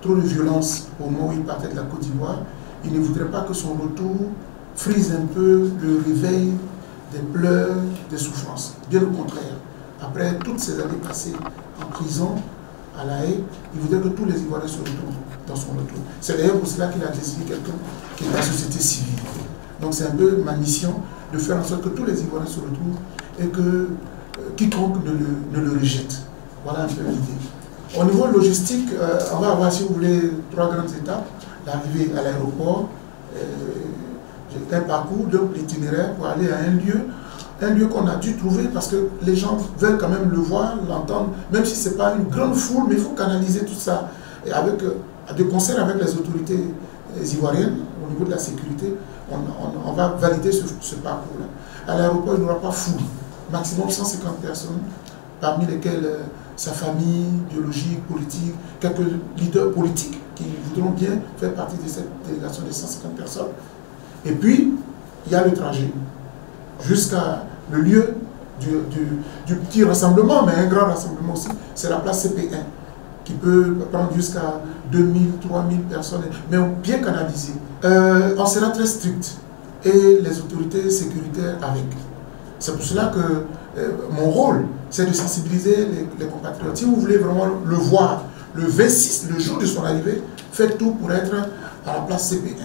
trop de violence au moment où il partait de la Côte d'Ivoire. Il ne voudrait pas que son retour frise un peu le réveil des pleurs, des souffrances. Bien au contraire, après toutes ces années passées en prison, à La Haye, il voudrait que tous les Ivoiriens se retrouvent dans son retour. C'est d'ailleurs pour cela qu'il a désigné quelqu'un qui est de la société civile. Donc c'est un peu ma mission de faire en sorte que tous les Ivoiriens se retrouvent et que quiconque ne le rejette. Voilà un peu l'idée. Au niveau logistique, on va avoir, si vous voulez, 3 grandes étapes. L'arrivée à l'aéroport, j'ai un parcours, donc l'itinéraire pour aller à un lieu qu'on a dû trouver parce que les gens veulent quand même le voir, l'entendre, même si ce n'est pas une grande foule, mais il faut canaliser tout ça. Et avec de concert avec les autorités ivoiriennes, au niveau de la sécurité, on va valider ce parcours-là. À l'aéroport, il n'y aura pas foule, maximum 150 personnes, parmi lesquelles sa famille, biologique, politique, quelques leaders politiques qui voudront bien faire partie de cette délégation de 150 personnes. Et puis, il y a le trajet jusqu'à le lieu du petit rassemblement, mais un grand rassemblement aussi, c'est la place CP1, qui peut prendre jusqu'à 2000, 3000 personnes, mais bien canalisé. On sera très strict, et les autorités sécuritaires avec. C'est pour cela que mon rôle, c'est de sensibiliser les compatriotes. Si vous voulez vraiment le voir, le 26, le jour de son arrivée, faites tout pour être à la place CP1.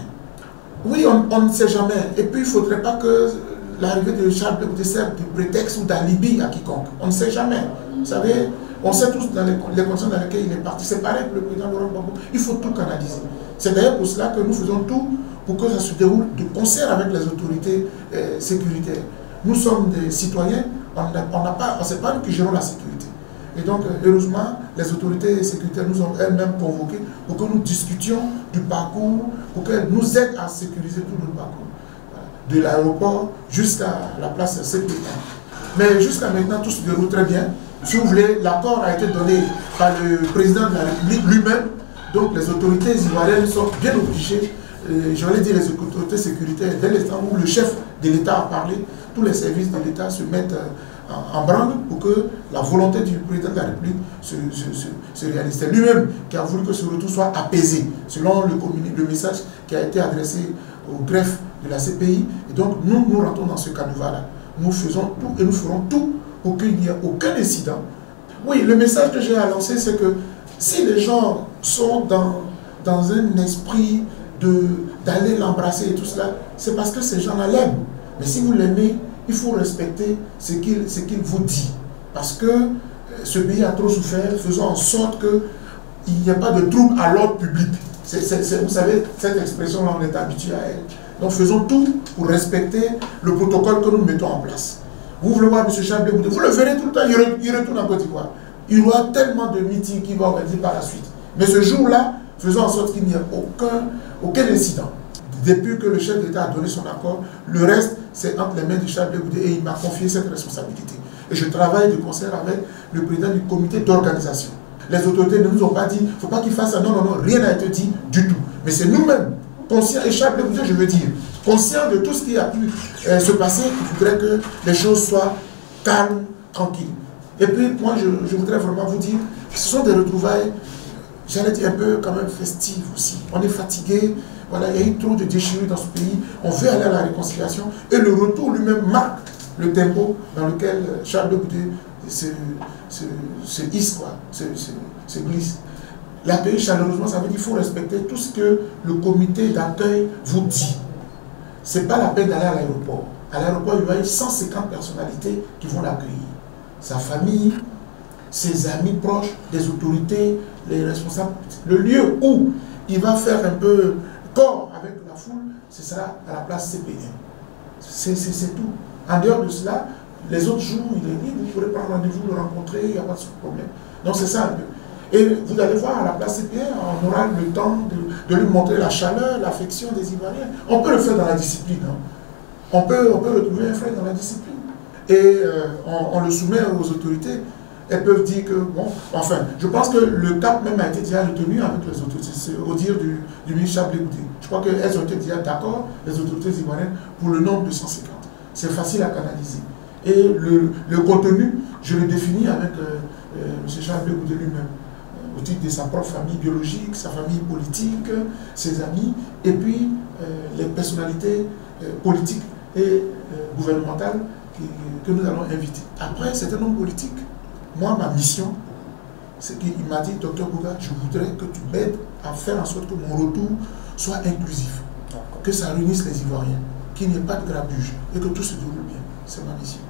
Oui, on ne sait jamais. Et puis, il ne faudrait pas que l'arrivée de Charles Blé Bouté serve de prétexte ou d'alibi à quiconque. On ne sait jamais. Vous savez, on sait tous dans les conditions dans lesquelles il est parti. C'est pareil pour le président Laurent Gbagbo. Il faut tout canaliser. C'est d'ailleurs pour cela que nous faisons tout pour que ça se déroule de concert avec les autorités sécuritaires. Nous sommes des citoyens, c'est pas nous qui gérons la sécurité. Et donc, heureusement, les autorités sécuritaires nous ont elles-mêmes convoqués pour que nous discutions du parcours, pour qu'elles nous aident à sécuriser tout le parcours. De l'aéroport jusqu'à la place CP1. Mais jusqu'à maintenant, tout se déroule très bien. Si vous voulez, l'accord a été donné par le président de la République lui-même. Donc, les autorités ivoiriennes sont bien obligées. J'allais dire les autorités sécuritaires, dès l'instant où le chef de l'État a parlé, tous les services de l'État se mettent en branle pour que la volonté du président de la République se réalise. C'est lui-même qui a voulu que ce retour soit apaisé, selon le message qui a été adressé au greffe de la CPI. Et donc, nous rentrons dans ce canevas-là. Nous faisons tout et nous ferons tout pour qu'il n'y ait aucun incident. Oui, le message que j'ai à lancer, c'est que si les gens sont dans un esprit d'aller l'embrasser et tout cela, c'est parce que ces gens-là l'aiment. Mais si vous l'aimez, il faut respecter ce qu'il vous dit. Parce que ce pays a trop souffert, faisons en sorte qu'il n'y ait pas de trouble à l'ordre public. Vous savez, cette expression-là, on est habitué à elle. Donc faisons tout pour respecter le protocole que nous mettons en place. Vous voulez voir M. Charles Blé Bouté, vous le verrez tout le temps, il retourne en Côte d'Ivoire. Il y aura tellement de meetings qu'il va organiser par la suite. Mais ce jour-là, faisons en sorte qu'il n'y ait aucun incident. Depuis que le chef d'État a donné son accord, le reste, c'est entre les mains de Charles Blé Bouté et il m'a confié cette responsabilité. Et je travaille de concert avec le président du comité d'organisation. Les autorités ne nous ont pas dit, il ne faut pas qu'il fasse ça. Non, non, non, rien n'a été dit du tout. Mais c'est nous-mêmes, conscients, et Charles Blé Bouté, je veux dire, conscients de tout ce qui a pu se passer, qui voudrait que les choses soient calmes, tranquilles. Et puis, moi, je voudrais vraiment vous dire, ce sont des retrouvailles, j'allais dire un peu quand même festives aussi. On est fatigué, voilà, il y a eu trop de déchirures dans ce pays, on veut aller à la réconciliation, et le retour lui-même marque le tempo dans lequel Charles Blé Bouté se hisse, quoi, se glisse. L'accueil chaleureusement, ça veut dire qu'il faut respecter tout ce que le comité d'accueil vous dit. Ce n'est pas la peine d'aller à l'aéroport. À l'aéroport, il y a 150 personnalités qui vont l'accueillir. Sa famille, ses amis proches, les autorités, les responsables. Le lieu où il va faire un peu corps avec la foule, ce sera à la place CP1. C'est tout. En dehors de cela, les autres jours, il est libre, vous pourrez prendre rendez-vous, le rencontrer, il n'y a pas de problème. Donc c'est ça un peu. Et vous allez voir, à la place CP1, on aura le temps de lui montrer la chaleur, l'affection des Ivoiriens. On peut le faire dans la discipline. Hein. On peut retrouver un frère dans la discipline. Et on le soumet aux autorités. Elles peuvent dire que, bon, enfin, je pense que le cap même a été déjà retenu avec les autorités, au dire du ministre Charles Blé Bouté. Je crois qu'elles ont été déjà d'accord, les autorités ivoiriennes, pour le nombre de 150. C'est facile à canaliser. Et le contenu, je le définis avec M. Charles Blé Bouté lui-même. au titre de sa propre famille biologique, sa famille politique, ses amis, et puis les personnalités politiques et gouvernementales que nous allons inviter. Après, c'est un homme politique. Moi, ma mission, c'est qu'il m'a dit, docteur Bouga, je voudrais que tu m'aides à faire en sorte que mon retour soit inclusif, que ça réunisse les Ivoiriens, qu'il n'y ait pas de grabuge et que tout se déroule bien. C'est ma mission.